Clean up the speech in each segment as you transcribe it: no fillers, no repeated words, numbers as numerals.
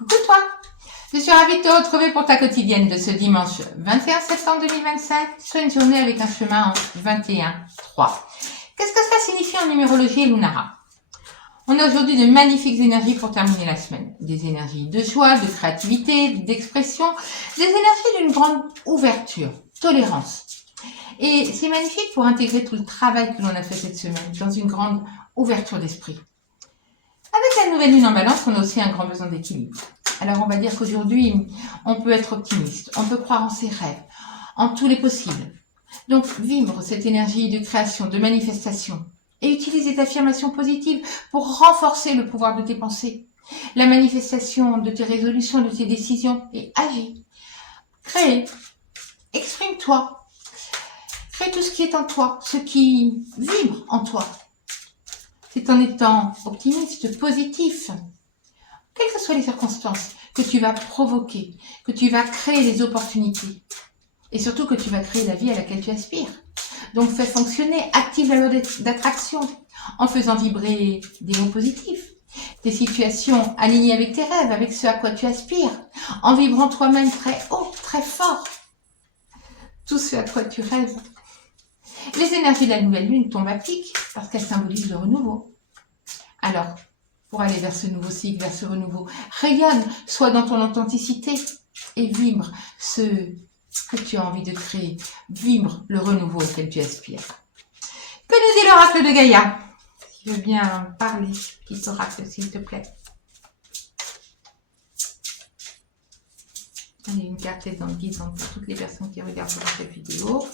Coucou toi! Je suis ravie de te retrouver pour ta quotidienne de ce dimanche 21 septembre 2025 sur une journée avec un chemin en 21-3. Qu'est-ce que ça signifie en numérologie Lunara? On a aujourd'hui de magnifiques énergies pour terminer la semaine. Des énergies de joie, de créativité, d'expression, des énergies d'une grande ouverture, tolérance. Et c'est magnifique pour intégrer tout le travail que l'on a fait cette semaine dans une grande ouverture d'esprit. Avec la nouvelle lune en balance, on a aussi un grand besoin d'équilibre. Alors on va dire qu'aujourd'hui, on peut être optimiste, on peut croire en ses rêves, en tous les possibles. Donc vivre cette énergie de création, de manifestation et utilise des affirmations positives pour renforcer le pouvoir de tes pensées, la manifestation de tes résolutions, de tes décisions et agis. Crée, exprime-toi, crée tout ce qui est en toi, ce qui vibre en toi. C'est en étant optimiste, positif, quelles que soient les circonstances, que tu vas provoquer, que tu vas créer les opportunités et surtout que tu vas créer la vie à laquelle tu aspires. Donc fais fonctionner, active la loi d'attraction en faisant vibrer des mots positifs, des situations alignées avec tes rêves, avec ce à quoi tu aspires, en vibrant toi-même très haut, très fort, tout ce à quoi tu rêves. Les énergies de la nouvelle lune tombent à pic parce qu'elles symbolisent le renouveau. Alors, pour aller vers ce nouveau cycle, vers ce renouveau, rayonne, sois dans ton authenticité et vibre ce que tu as envie de créer. Vibre le renouveau auquel tu aspires. Que nous dit l'oracle de Gaïa? Si tu veux bien parler, petit oracle, s'il te plaît. Allez, une carte est dans le guidon pour toutes les personnes qui regardent cette vidéo.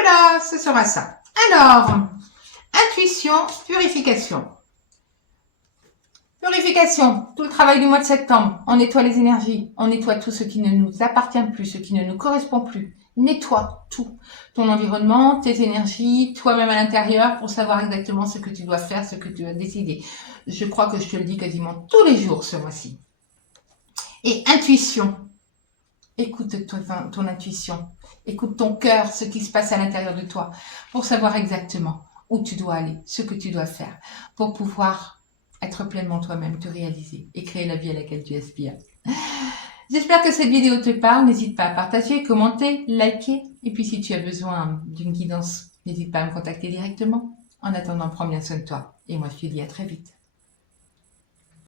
Voilà, ce sera ça. Alors, intuition, purification. Purification, tout le travail du mois de septembre. On nettoie les énergies, on nettoie tout ce qui ne nous appartient plus, ce qui ne nous correspond plus. Nettoie tout. Ton environnement, tes énergies, toi-même à l'intérieur pour savoir exactement ce que tu dois faire, ce que tu dois décider. Je crois que je te le dis quasiment tous les jours ce mois-ci. Et intuition. Écoute ton intuition. Écoute ton cœur, ce qui se passe à l'intérieur de toi, pour savoir exactement où tu dois aller, ce que tu dois faire, pour pouvoir être pleinement toi-même, te réaliser et créer la vie à laquelle tu aspires. J'espère que cette vidéo te parle. N'hésite pas à partager, commenter, liker. Et puis si tu as besoin d'une guidance, n'hésite pas à me contacter directement. En attendant, prends bien soin de toi. Et moi, je te dis à très vite.